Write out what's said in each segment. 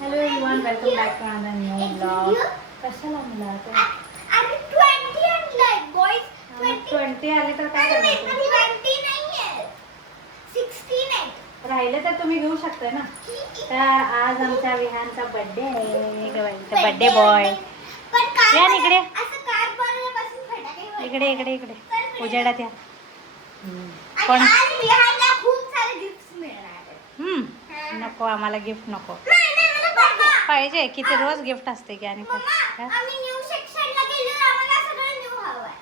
Hello everyone, welcome back to another new blog. कशाला मुला आता आणि 20 आणलाय बॉयज. 20 आले तर काय करायचं? 20 नाहीये, 16 आहे. राहिले तर तुम्ही घेऊ शकता ना. तर आज आमच्या विहानचा बर्थडे आहे. बर्थडे बॉय पण काय या इकडे, असं कार बनवल्यापासून फटाके इकडे इकडे इकडे उजेडात या. पण आज विहानला खूप सारे गिफ्ट्स मिळणार. नको, आम्हाला गिफ्ट नको मम्मा पाहिजे. किती रोज गिफ्ट असते की आणि काय? आम्ही न्यू सेक्शनला गेलो, आम्हाला सगळं न्यू हवंय.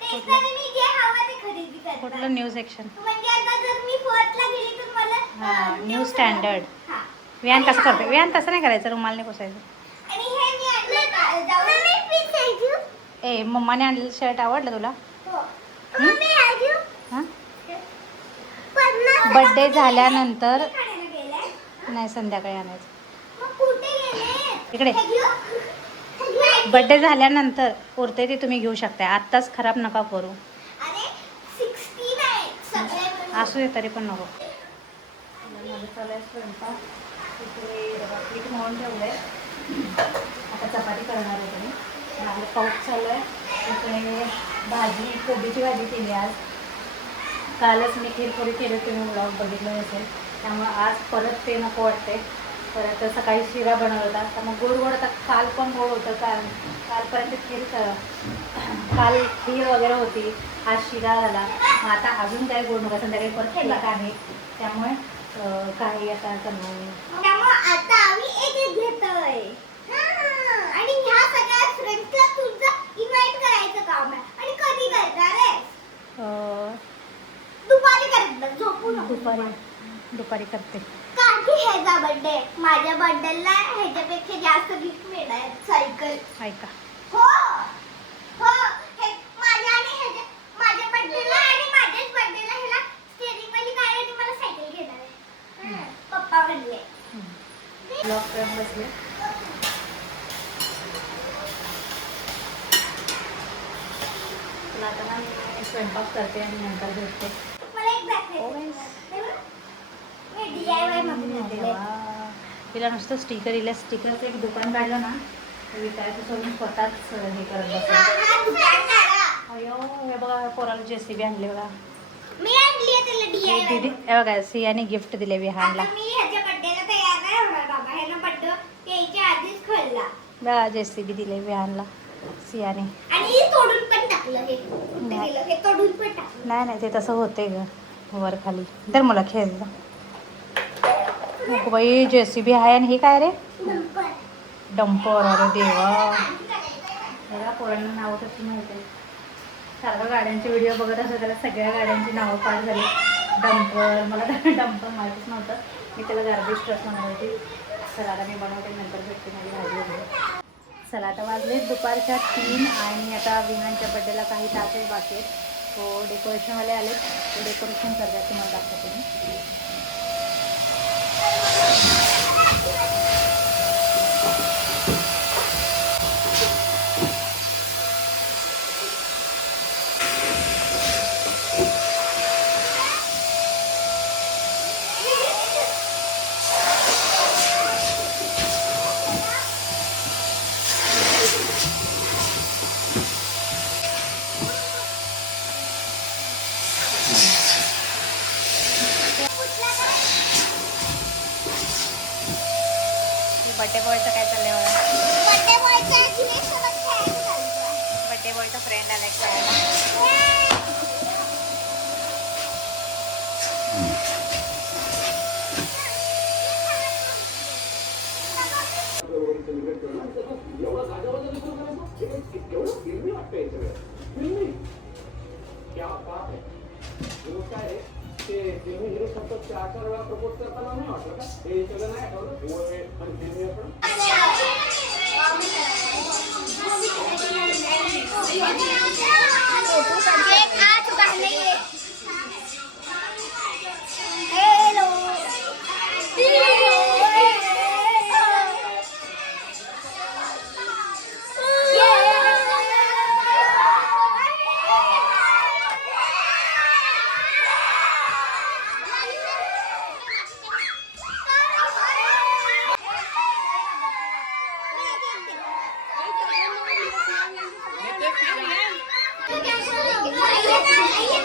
ते मी जे हवं ते खरेदी करते. कुठलं न्यू सेक्शन? म्हणजे आता जर मी फोर्थला गेली तर मला न्यू स्टँडर्ड. हां. विहान कसं करते? विहान तसं नाही करायचं, रुमाल नाही पुसायचं. आणि हे मी आणलं का जाऊन मी पिसायचू. ए, मम्माने आणलेलं शर्ट आवडलं तुला? हो. मी आजू हां, 50 बर्थडे झाल्यानंतर खाण्याला गेले. नाही, संध्याकाळी आणायचं. मग कुठे गेले? इकडे. हे घेऊ? बर्थडे झाल्यानंतर उरते ते तुम्ही घेऊ शकता. आत्ताच खराब नका करू. अरे 16 आहे सगळे मिळून. असू दे तरी पण नको. माझं चालू आहे स्वयंपाक. इकडे पीठ मळून ठेवलं आहे. आता चपाती करणार आहे तुम्ही. माझं पाऊस चालू आहे. इकडे भाजी, कोबीची भाजी केली आज. कालच मी खीरपुरी केली, तुम्ही ब्लॉग बघितलं असेल. त्यामुळे आज परत ते नको वाटते. परत सकाळी शिरा बनवला होता, तर मग गोड गोड आता काल पण गोड होतं. कालपर्यंत काल खीर वगैरे होती, आज शिरा झाला. मग आता अजून काय गोड नका, संध्याकाळी परत केला आहे. त्यामुळे काही आता करणार. त्यामुळे आता आम्ही एक घेतोय. आणि ह्या सगळ्या फ्रेंड्सला तुझं इन्व्हाइट करायचं काम आहे. आणि कधी करणार आहे? दुपारी करत झोपून. दुपारी करते. कारण की ह्याचा बर्थडे, माझ्या बर्थडेला ह्याच्यापेक्षा जास्त गिफ्ट मिळणार. सायकल. ऐका, हो हो, हे माझ्या बर्थडेला आणि माझ्याच बर्थडेला ह्याला स्टीअरिंग वाली कार आणि मला सायकल घेणार आहे. पप्पा म्हणले. ब्लॉग करत बसले. तुला आता ना मी स्वयंपाक करते आणि नंतर भेटते. मला एक DIY मम्मी आणले. तिला नुसतं स्टिकर इला स्टिकरचं एक दुकान काढलं ना, विकायचं सोडून स्वतःच हे करत बसलं. अयो, हे बघा पोराला JCB आणले बघा. मी आणली आहे त्याला DIY. दीदी हे बघा, सियाने गिफ्ट दिले विहानला. आता मी ह्याच्या बर्थडेला तयार नाही होणार बाबा. ह्यानं बर्थडे यायच्या आधीच खाल्ला. बघा, JCB दिले विहानला सियाने. आणि तोडून पण टाकलं. हे कुठे गेलं? हे तोडून पण टाकलं. नाही ते तसं होते ग, वर खाली. तर मला खेळलं नको बाई. JCB आहे आणि हे काय रे? डंपर. अरे देवा, बघा पोरांना नावं कशी माहिती आहे. सारखं गाड्यांचे व्हिडिओ बघत असं त्याला सगळ्या गाड्यांची नावं पाठ झाली. डंपर, मला डंपर माहितीच नव्हतं. मी त्याला गार्बेज ट्रक म्हणत होती. चला आता मी बनवते, नंतर भेटते माझी भाजी वगैरे. चला आता वाजले दुपारच्या 3 आणि आता विहानच्या बड्डेला काही तासच बाकी आहेत. तो डेकोरेशनवाले आले, ते डेकोरेशन करतात. तुम्हाला दाखवते मी. बड्डे बॉयचं काय चाललंय बघा. बर्थडे बॉयच्या जिनेसोबत खेळायचं चालू. बड्डे बॉयचा फ्रेंड आलाय खेळायला. क्या बात है. काय आहे ते तुम्ही हिरो फक्त 4 वेळा प्रपोज करताना नाही वाटलं का? हे सगळं नाही आठवलं. होय, पण फिल्मी आपण आई